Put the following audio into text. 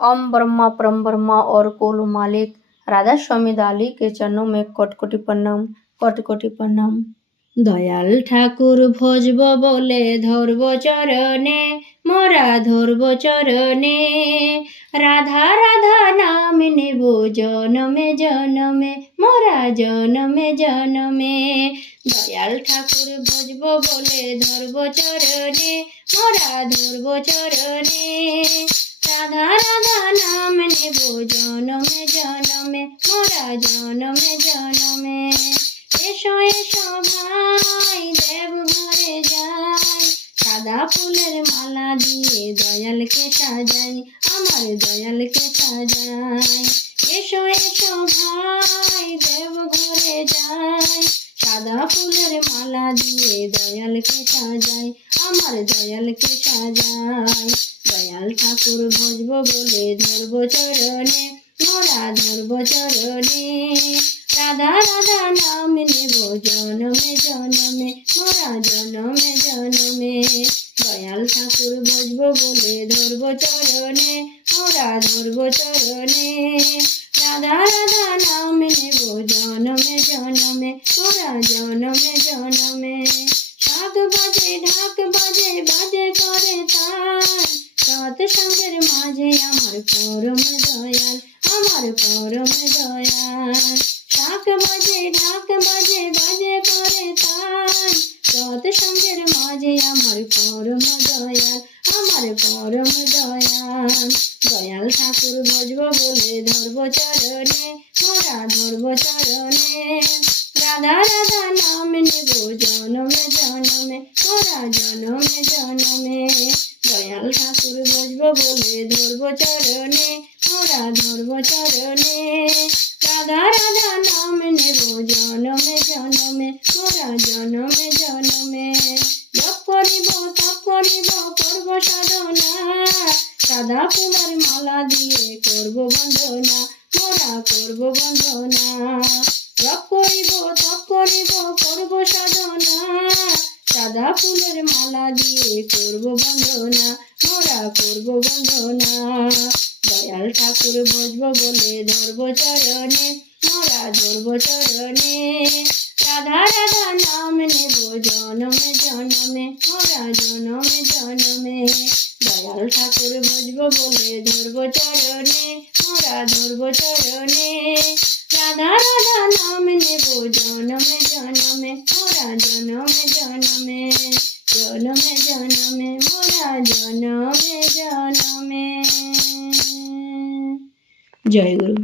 ओम ब्रह्मा परम ब्रह्मा और कुल मालिक राधा स्वामी दाली के चरणों में कोटि कोटि प्रणाम, कोटि कोटि प्रणाम। দয়াল ঠাকুর ভজব বলে ধরব চরণে, মোরা ধরব চরণে, রাধা রাধা নাম নেব জনমে জনমে, মোরা জনমে জনমে। দয়াল ঠাকুর ভজব বলে ধরব চরণে, মোরা ধরব চরণে, রাধা রাধা নাম নেব জনমে জনমে, মোরা জনমে জনমে। এসো এসো ভাই দেব ঘরে যাই, সাদা ফুলের মালা দিয়ে দয়ালকে সাজাই, আমার দয়ালকে সাজাই। এসো এসো ভাই দেব ঘরে যাই, সাদা ফুলের মালা দিয়ে দয়ালকে সাজাই, আমার দয়ালকে সাজাই। দয়াল ঠাকুর ভজব বলে ধরব চরণে, মোরা ধরব চরণে, রাধা রাধা নাম নেব জনমে জনমে, মোরা জনমে জনমে। দয়াল ঠাকুর ভজব বলে ধরব চরণে, মোরা ধরব চরণে, রাধা রাধা নাম নেব জনমে জনমে, মোরা জনমে জনমে। শাক বাজে ঢাক বাজে বাজে করে তার, সৎসঙ্গের মাঝে আমার পরম দয়াল, আমার পরম দয়াল। শাক বাজে ঢাক বাজে বাজে করে তাই, সৎসঙ্গের মাঝে আমার পরম দয়াল, আমার পরম দয়াল। দয়াল ঠাকুর ভজব বলে ধরব চরণে, মোরা ধরব চরণে, রাধা রাধা নাম নেব জনমে জনমে, মোরা জনমে জনমে। দয়াল ঠাকুর ভজব বলে ধরব চরণে, মোরা ধরব চরণে, রাধা রাধা নাম নেব জনমে জনমে, মোরা জনমে জনমে। জপ করিব তপ করিব করব সাধনা, সাদা ফুলের মালা দিয়ে করব বন্দনা, মোরা করব বন্দনা। জপ করিব তপ করিব করব সাধনা, সাদা ফুলের মালা দিয়ে করব বন্দনা, মোরা করব বন্দনা। দয়াল ঠাকুর ভজব বলে ধরব চরণে, মোরা ধরব চরণে, রাধা রাধা নাম নেব জনমে জনমে, মোরা জনমে জনমে। দয়াল ঠাকুর ভজব বলে ধরব চরণে, মোরা ধরব চরণে, রাধা রাধা নাম নেব জনমে জনমে, মোরা জনমে জনমে, জনমে জনমে, মোরা জনমে জনমে। জয় গুরু।